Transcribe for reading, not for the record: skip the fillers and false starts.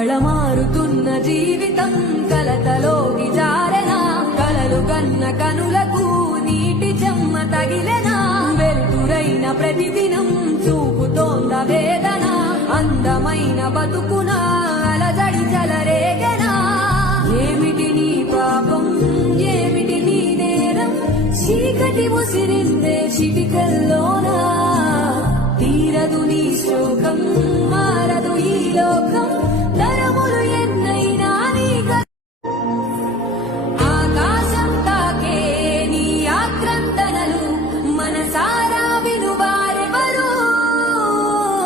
కళమారుతున్న జీవితం కలతలోకి జారెనా కలలు కన్న కనులకు నీటి చెమ్మ తగిలెనా వెలుతురైన ప్రతిదినం చూపుతోంద వేదన అందమైన బతుకున అలజడి చలరేగనా ఏమిటి నీ పాపం ఏమిటి నీ నేరం చీకటి ముసిరిందే చిటికల్లోనా తీరదు నీ శోకం